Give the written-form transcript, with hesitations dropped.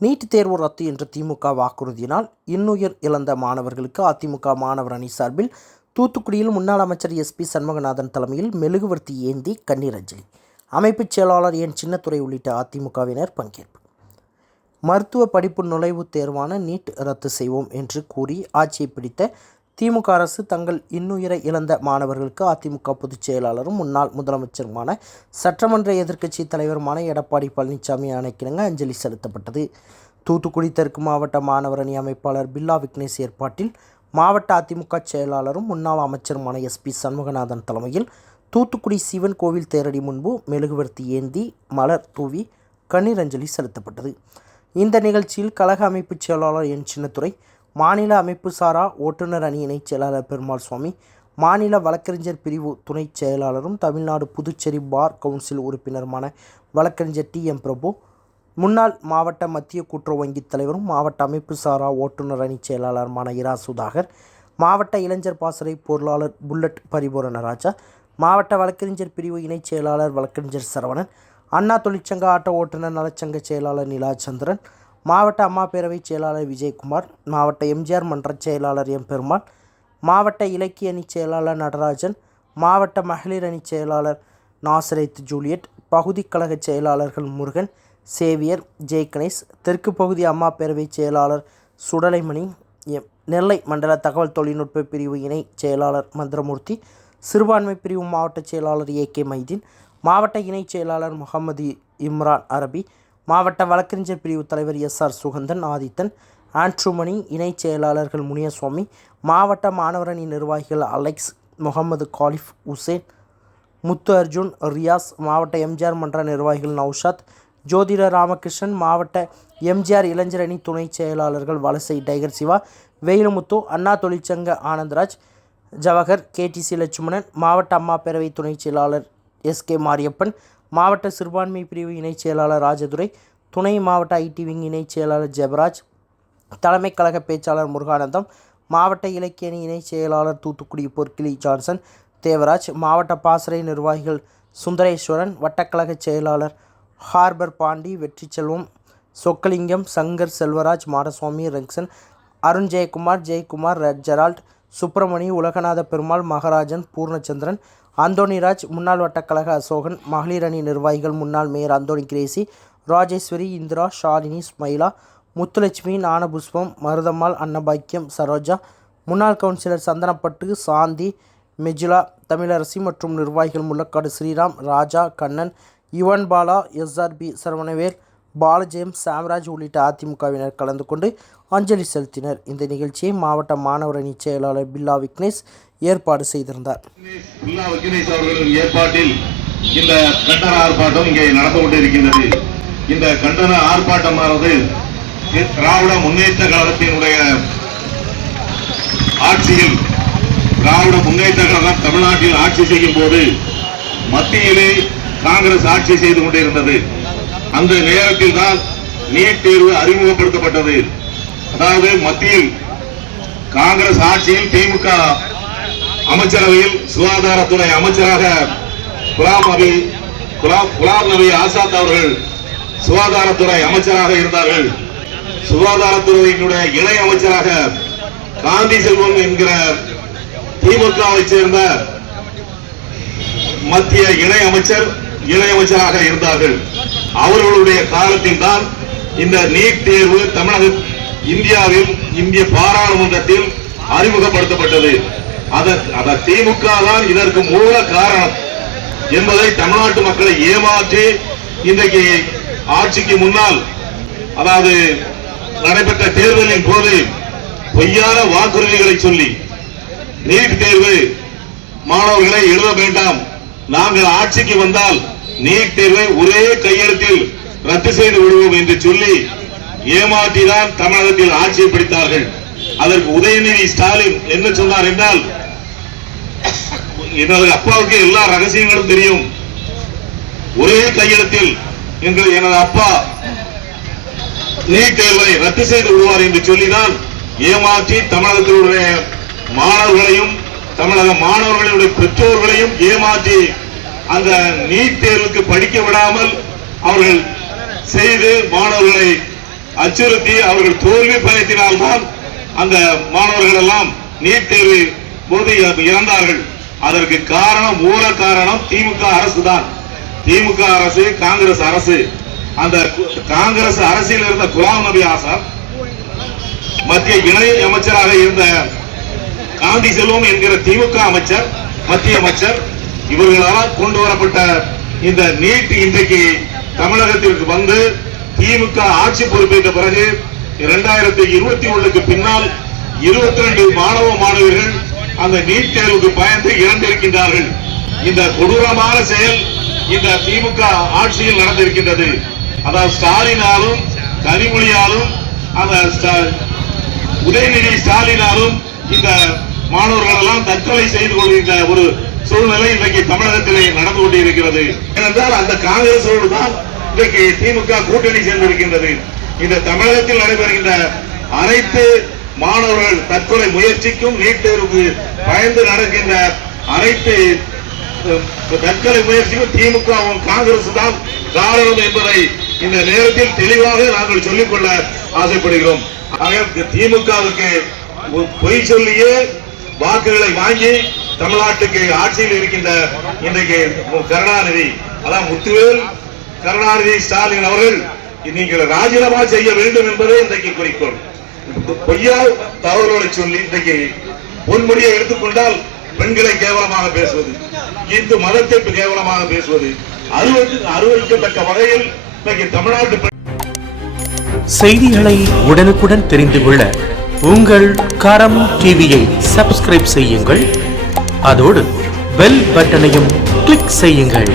NEET தேர்வு ரத்து என்ற திமுக வாக்குறுதியினால் இன்னுயிர் இழந்த மாணவர்களுக்கு அதிமுக மாணவர் அணி சார்பில் தூத்துக்குடியில் முன்னாள் அமைச்சர் எஸ்பி சண்முகநாதன் தலைமையில் மெழுகுவர்த்தி ஏந்தி கண்ணீர் அஞ்சலி. அமைப்புச் செயலாளர் என் சின்னத்துரை உள்ளிட்ட அதிமுகவினர் பங்கேற்பு. மருத்துவ படிப்பு நுழைவுத் தேர்வான நீட் ரத்து செய்வோம் என்று கூறி ஆட்சியை பிடித்த திமுக அரசு தங்கள் இன்னுயிரை இழந்த மாணவர்களுக்கு அதிமுக பொதுச் செயலாளரும் முன்னாள் முதலமைச்சருமான சட்டமன்ற எதிர்க்கட்சி தலைவருமான எடப்பாடி பழனிசாமி ஆணைக்கிணங்க அஞ்சலி செலுத்தப்பட்டது. தூத்துக்குடி தெற்கு மாவட்ட மாணவர் அணி அமைப்பாளர் பில்லா விக்னேஷ் ஏற்பாட்டில் மாவட்ட அதிமுக செயலாளரும் முன்னாள் அமைச்சருமான எஸ்பி சண்முகநாதன் தலைமையில் தூத்துக்குடி சிவன் கோவில் தேரடி முன்பு மெழுகுவர்த்தி ஏந்தி மலர் தூவி கண்ணீர் அஞ்சலி செலுத்தப்பட்டது. இந்த நிகழ்ச்சியில் கழக அமைப்புச் செயலாளர் என் சின்னத்துரை, மாநில அமைப்பு சாரா ஓட்டுநர் அணி இணைச் செயலாளர் பெருமாள் சுவாமி, மாநில வழக்கறிஞர் பிரிவு துணைச் செயலாளரும் தமிழ்நாடு புதுச்சேரி பார் கவுன்சில் உறுப்பினருமான வழக்கறிஞர் டி.எம். பிரபு, முன்னாள் மாவட்ட மத்திய கூட்டுறவு வங்கி தலைவரும் மாவட்ட அமைப்பு சாரா ஓட்டுநர் அணி செயலாளருமான இரா சுதாகர், மாவட்ட இளைஞர் பாசறை பொருளாளர் புல்லட் பரிபூரணராஜா, மாவட்ட வழக்கறிஞர் பிரிவு இணைச் செயலாளர் வழக்கறிஞர் சரவணன், அண்ணா தொழிற்சங்க ஆட்டோ ஓட்டுநர் நலச்சங்க செயலாளர் நிலா சந்திரன், மாவட்ட அம்மா பேரவை செயலாளர் விஜயகுமார், மாவட்ட எம்ஜிஆர் மன்ற செயலாளர் எம் பெருமாள், மாவட்ட இலக்கிய அணி செயலாளர் நடராஜன், மாவட்ட மகளிர் அணி செயலாளர் நாசரேத் ஜூலியட், பகுதி கழக செயலாளர்கள் முருகன், சேவியர், ஜெய்கணேஷ், தெற்கு பகுதி அம்மா பேரவை செயலாளர் சுடலைமணி, நெல்லை மண்டல தகவல் தொழில்நுட்ப பிரிவு இணை செயலாளர் மந்திரமூர்த்தி, சிறுபான்மை பிரிவு மாவட்ட செயலாளர் ஏ.கே. மைதீன், மாவட்ட இணைச் செயலாளர் முகமது இம்ரான் அரபி, மாவட்ட வழக்கறிஞர் பிரிவு தலைவர் எஸ்.ஆர். சுகந்தன் ஆதித்தன், ஆண்ட்ரூமணி, இணைச் செயலாளர்கள் முனியசுவாமி, மாவட்ட மாணவர் அணி நிர்வாகிகள் அலெக்ஸ், முகமது காலிஃப், உசேன், முத்து அர்ஜுன், ரியாஸ், மாவட்ட எம்ஜிஆர் மன்ற நிர்வாகிகள் நௌஷாத், ஜோதிடர் ராமகிருஷ்ணன், மாவட்ட எம்ஜிஆர் இளைஞர் அணி துணை செயலாளர்கள் வலசை டைகர் சிவா, வெயிலுமுத்து, அண்ணா தொழிற்சங்க ஆனந்தராஜ், ஜவஹர், கே.டி.சி. லட்சுமணன், மாவட்ட அம்மா பேரவை துணை செயலாளர் எஸ்.கே. மாரியப்பன், மாவட்ட சிறுபான்மை பிரிவு இணைச் செயலாளர் ராஜதுரை, துணை மாவட்ட ஐடி விங் இணைச் செயலாளர் ஜெபராஜ், தலைமை கழக பேச்சாளர் முருகானந்தம், மாவட்ட இலக்கிய அணி இணைச் செயலாளர் தூத்துக்குடி பொற்கிளி ஜான்சன் தேவராஜ், மாவட்ட பாசறை நிர்வாகிகள் சுந்தரேஸ்வரன், வட்டக்கழக செயலாளர் ஹார்பர் பாண்டி, வெற்றிச்செல்வம், சொக்கலிங்கம், சங்கர், செல்வராஜ், மாடசுவாமி, ரெக்சன், அருண் ஜெயக்குமார், ஜெரால்ட், சுப்பிரமணி, உலகநாத பெருமாள், மகராஜன், பூர்ணச்சந்திரன், அந்தோணிராஜ், முன்னாள் வட்டக்கழக அசோகன், மகளிர் அணி நிர்வாகிகள் முன்னாள் மேயர் அந்தோணி கிரேசி, ராஜேஸ்வரி, இந்திரா, ஷாலினி, ஸ்மைலா, முத்துலட்சுமி, ஞானபுஷ்பம், மருதம்மாள், அன்னபாக்கியம், சரோஜா, முன்னாள் கவுன்சிலர் சந்தனப்பட்டு, சாந்தி, மெஜிலா, தமிழரசி மற்றும் நிர்வாகிகள் முள்ளக்காடு ஸ்ரீராம், ராஜா, கண்ணன், யுவன் பாலா, எஸ்.ஆர்.பி. சரவணவேல், பாலஜெயம், சாம்ராஜ் உள்ளிட்ட அதிமுகவினர் கலந்து கொண்டு அஞ்சலி செலுத்தினர். இந்த நிகழ்ச்சியை மாவட்ட மாணவர் அணி செயலாளர் பில்லா விக்னேஷ் ஏற்பாடு செய்திருந்தார். பில்லா விக்னேஷ் அவர்களின் ஏற்பாட்டில் இந்த கண்டன ஆர்ப்பாட்டம் இங்கே நடந்து கொண்டிருக்கின்றது. இந்த கண்டன ஆர்ப்பாட்டமானது திராவிட முன்னேற்ற கழகத்தினுடைய ஆட்சியில், திராவிட முன்னேற்ற கழகம் தமிழ்நாட்டில் ஆட்சி செய்யும் போது மத்தியிலே காங்கிரஸ் ஆட்சி செய்து கொண்டிருந்தது. அந்த நேரத்தில் தான் நீட் தேர்வு அறிமுகப்படுத்தப்பட்டது. அதாவது மத்தியில் காங்கிரஸ் ஆட்சியில் திமுக அமைச்சரவையில் சுகாதாரத்துறை அமைச்சராக குலாம் நபி ஆசாத் அவர்கள் சுகாதாரத்துறை அமைச்சராக இருந்தார்கள். சுகாதாரத்துறையினுடைய இணை அமைச்சராக காந்தி செல்வம் என்கிற திமுகவை சேர்ந்த மத்திய இணை அமைச்சராக இருந்தார்கள். அவர்களுடைய காலத்தில் தான் இந்த நீட் தேர்வு இந்திய பாராளுமன்றத்தில் அறிமுகப்படுத்தப்பட்டது. திமுக தான் இதற்கு மூல காரணம் என்பதை தமிழ்நாட்டு மக்களை ஏமாற்றி இன்றைக்கு ஆட்சிக்கு முன்னால், அதாவது நடைபெற்ற தேர்தலின் போது பொய்யான வாக்குறுதிகளை சொல்லி நீட் தேர்வு மாணவர்களை எழுத வேண்டாம், நாங்கள் ஆட்சிக்கு வந்தால் நீட் தேர்வை ஒரே கையெழுத்தில் ரத்து செய்து விடுவோம் என்று சொல்லி ஏமாற்றிதான் தமிழகத்தில் ஆட்சியை பிடித்தார்கள். அதற்கு உதயநிதி ஸ்டாலின் என்ன சொன்னார் என்றால், எனது அப்பாவுக்கு எல்லா ரகசியங்களும் தெரியும், ஒரே கையெழுத்தில் எனது அப்பா நீட் தேர்வை ரத்து செய்து விடுவார் என்று சொல்லிதான் ஏமாற்றி தமிழகத்தினுடைய மாணவர்களையும் தமிழக மாணவர்களுடைய பெற்றோர்களையும் ஏமாற்றி அந்த நீட் தேர்வுக்கு படிக்க விடாமல் அவர்கள் செய்து மாணவர்களை அச்சுறுத்தி அவர்கள் தோல்வி பயத்தினால்தான் அந்த மாணவர்கள் எல்லாம் நீட் தேர்வு போது இறந்தார்கள். அதற்கு காரணம், மூல காரணம் திமுக அரசு தான். திமுக அரசு, காங்கிரஸ் அரசு. அந்த காங்கிரஸ் அரசில் இருந்த குலாம் நபி ஆசாத், மத்திய இணை அமைச்சராக இருந்த காந்தி செல்வம் என்கிற திமுக அமைச்சர், மத்திய அமைச்சர், இவர்களால் கொண்டு வரப்பட்ட இந்த நீட் இன்றைக்கு தமிழகத்திற்கு வந்து திமுக ஆட்சி பொறுப்பேற்ற பிறகு 2021க்கு பின்னால் 22 மாணவ மாணவியர்கள் அந்த நீட் தேர்வுக்கு பயந்து இறந்திருக்கின்றார்கள். இந்த கொடூரமான செயல் இந்த திமுக ஆட்சியில் நடந்திருக்கின்றது. அதாவது ஸ்டாலினாலும் கனிமொழியாலும் அந்த உதயநிதி ஸ்டாலினாலும் இந்த மாணவர்கள் எல்லாம் தற்கொலை செய்து கொள்கின்ற ஒரு சூழ்நிலை இன்றைக்கு தமிழகத்திலே நடந்து கொண்டிருக்கிறது. ஏனென்றால் அந்த காங்கிரஸோடு தான் இன்றைக்கு திமுக கூட்டணி சேர்ந்திருக்கின்றது. இந்த தமிழகத்தில் நடைபெறுகின்ற அனைத்து மாணவர்கள் தற்கொலை முயற்சிக்கும், நீட் தேர்வுக்கு பயந்து நடக்கின்ற அனைத்து தற்கொலை முயற்சிக்கும் திமுகவும் காங்கிரஸ் தான் காரணம் என்பதை இந்த நேரத்தில் தெளிவாக நாங்கள் சொல்லிக்கொள்ள ஆசைப்படுகிறோம். திமுகவுக்கு பொய் சொல்லியே வாக்குகளை வாங்கி தமிழ்நாட்டுக்கு ஆட்சியில் இருக்கின்ற இன்றைக்கு கருணாநிதி, அதான் முத்துவேல் கருணாநிதி ஸ்டாலின் அவர்கள் நீங்கள் ராஜினாமா செய்ய வேண்டும் என்பதே இன்றைக்கு குறிக்கோள். பொய்யா தவறுகளை சொல்லி இன்றைக்கு பொன்முடியை எடுத்துக்கொண்டால் பெண்களை கேவலமாக பேசுவது, இந்து மதத்தை கேவலமாக பேசுவது, அருவருக்கத்தக்க வகையில் இன்றைக்கு தமிழ்நாட்டு செய்திகளை உடனுக்குடன் தெரிந்து கொள்ள உங்கள் கரம் டிவியை சப்ஸ்கிரைப் செய்யுங்கள். அதோடு பெல் பட்டனையும் கிளிக் செய்யுங்கள்.